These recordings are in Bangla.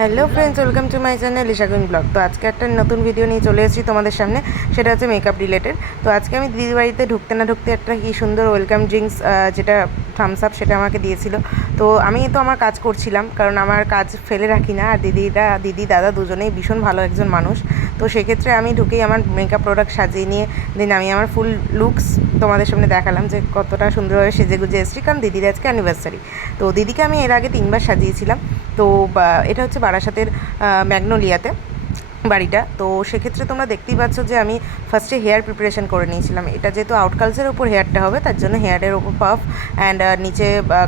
Hello friends, welcome to my channel লিশাগুন ব্লগ। তো আজকে একটা নতুন ভিডিও নিয়ে চলে এসেছি তোমাদের সামনে, সেটা হচ্ছে মেকআপ রিলেটেড। তো আজকে আমি দিদির বাড়িতে ঢুকতে না ঢুকতে একটা কি সুন্দর ওয়েলকাম ড্রিঙ্কস, যেটা থামস আপ, সেটা আমাকে দিয়েছিল। তো আমি তো আমার কাজ করছিলাম, কারণ আমার কাজ ফেলে রাখি না। আর দিদি দাদা দুজনেই ভীষণ ভালো একজন মানুষ। তো সেক্ষেত্রে আমি ঢুকেই আমার মেকআপ প্রোডাক্ট সাজিয়ে নিয়ে দেন আমি আমার ফুল লুকস তোমাদের সামনে দেখালাম যে কতটা সুন্দরভাবে সেজে গুজে এসেছি, কারণ দিদির আজকে অ্যানিভার্সারি। তো দিদিকে আমি এর আগে 3বার সাজিয়েছিলাম। তো এটা হচ্ছে বারাসাতের ম্যাগনোলিয়াতে বাড়িটা। তো সেক্ষেত্রে তোমরা দেখতেই পাচ্ছ যে আমি ফার্স্টে হেয়ার প্রিপারেশন করে নিয়েছিলাম। এটা যেহেতু আউটকালসের ওপর হেয়ারটা হবে, তার জন্য হেয়ারের ওপর পাফ অ্যান্ড নিচে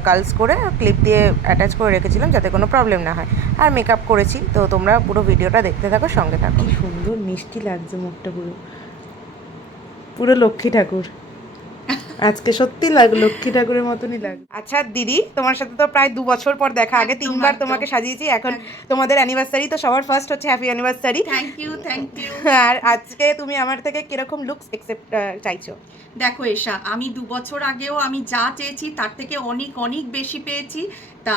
কালস করে ক্লিপ দিয়ে অ্যাটাচ করে রেখেছিলাম যাতে কোনো প্রবলেম না হয়। আর মেকআপ করেছি। তো তোমরা পুরো ভিডিওটা দেখতে থাকো, সঙ্গে থাকো। কি সুন্দর মিষ্টি লাগছে মুখটা, পুরো পুরো লক্ষ্মী ঠাকুর। আজকে সত্যি লক্ষ্মী ঠাকুরের মতনই লাগে। আচ্ছা দিদি, তোমার সাথে তো প্রায় 2 বছর পর দেখা। আগে 3বার তোমাকে সাজিয়েছি, এখন তোমাদের অ্যানিভার্সারি। তো সবার ফার্স্ট হচ্ছে happy anniversary. Thank you thank you. আর আজকে তুমি আমার থেকে কিরকম লুকস এক্সেপ্ট চাইছো? দেখো এশা, আমি 2 বছর আগেও আমি যা চেয়েছি তার থেকে অনেক অনেক বেশি পেয়েছি। তা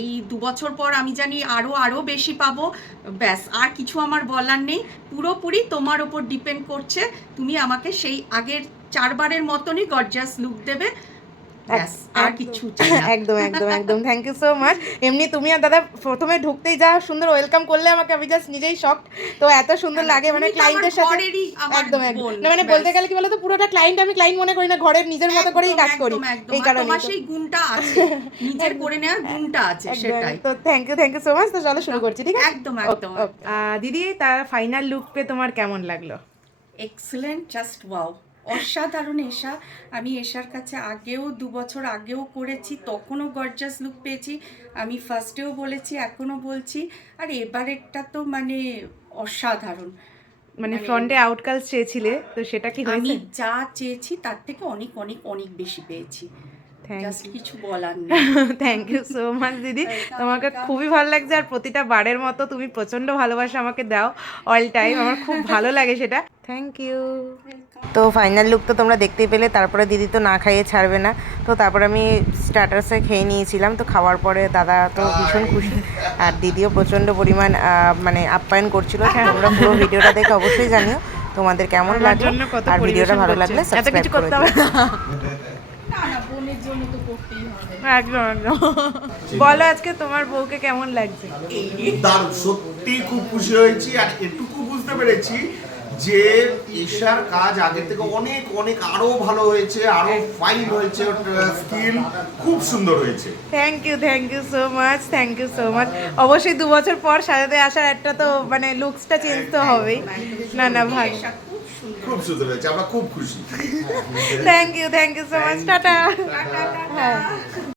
এই 2 বছর পর আমি জানি আরও বেশি পাবো। ব্যাস, আর কিছু আমার বলার নেই। পুরোপুরি তোমার ওপর ডিপেন্ড করছে। তুমি আমাকে সেই আগের 4বারের মতনই গর্জিয়াস লুক দেবে, ব্যাস, আর কিছু চাই না। একদম একদম একদম, থ্যাংক ইউ সো মাচ। এমনি তুমি আর দাদা প্রথমে ঢুকতেই যা সুন্দর ওয়েলকাম করলে আমাকে, আমি জাস্ট নিজেই শকড। তো এত সুন্দর লাগে, মানে ক্লায়েন্টের সাথে একদম একদম, না মানে বলতে গেলে কি বলতো, পুরোটা ক্লায়েন্ট, আমি ক্লায়েন্ট মনে করি না, ঘরের নিজের মতো করেই কাজ করি। এই কারণে তোমার সেই গুণটা আছে, নিজের করে নেওয়ার গুণটা আছে, সেটাই। তো থ্যাংক ইউ সো মাচ। তো চলো শুরু করছি, ঠিক আছে? একদম একদম। দিদি, তার ফাইনাল লুক পে তোমার কেমন লাগলো? এক্সেলেন্ট, জাস্ট ওয়াও, অসাধারণ। এশা, আমি এশার কাছে আগেও 2 বছর আগেও করেছি, তখনও গর্জাস লুক পেয়েছি। আমি ফার্স্টেও বলেছি, এখনও বলছি। আর এবারেরটা তো মানে অসাধারণ। মানে ফ্রন্টে আউটকালস চেয়েছিলে, তো সেটা কি হয়েছে? আমি যা চেয়েছি তার থেকে অনেক অনেক অনেক বেশি পেয়েছি। জাস্ট কিছু বলার নেই। থ্যাংক ইউ সো মাচ দিদি, তোমাকে খুবই ভালো লাগছে। আর প্রতিটা বারের মতো তুমি প্রচণ্ড ভালোবাসা আমাকে দাও অল টাইম, আমার খুব ভালো লাগে সেটা। Thank you. তো ফাইনাল লুক তো তোমরা দেখতেই পেলে। তারপরে দিদি তো না খাইয়ে ছাড়বে না। তো তারপর আমি স্টার্টার্সে খেয়ে নিয়েছিলাম। তো খাওয়ার পরে দাদা তো ভীষণ খুশি, আর দিদিও প্রচণ্ড পরিমাণ মানে আপ্যায়ন করছিল। তোমরা পুরো ভিডিওটা দেখে অবশ্যই জানিও তোমাদের কেমন লাগলো। আর ভিডিওটা ভালো লাগলে সাবস্ক্রাইব করে দিও। একদম একদম। বলো আজকে তোমার বউকে কেমন লাগছে? দারুণ, সত্যি খুব খুশি হয়েছি। আর এটুকু বুঝতে পেরেছি যে এশার কাজ আগের থেকে অনেক অনেক আরো ভালো হয়েছে, আরো ফাইন হয়েছে, স্কিল খুব সুন্দর হয়েছে। Thank you so much. অবশ্যই 2 বছর পর সাজাতে আসার একটা তো মানে লুকসটা চেঞ্জ তো হবেই। না না, ভালো, খুব সুন্দর হয়েছে, আমরা খুব খুশি। Thank you so much. Tata.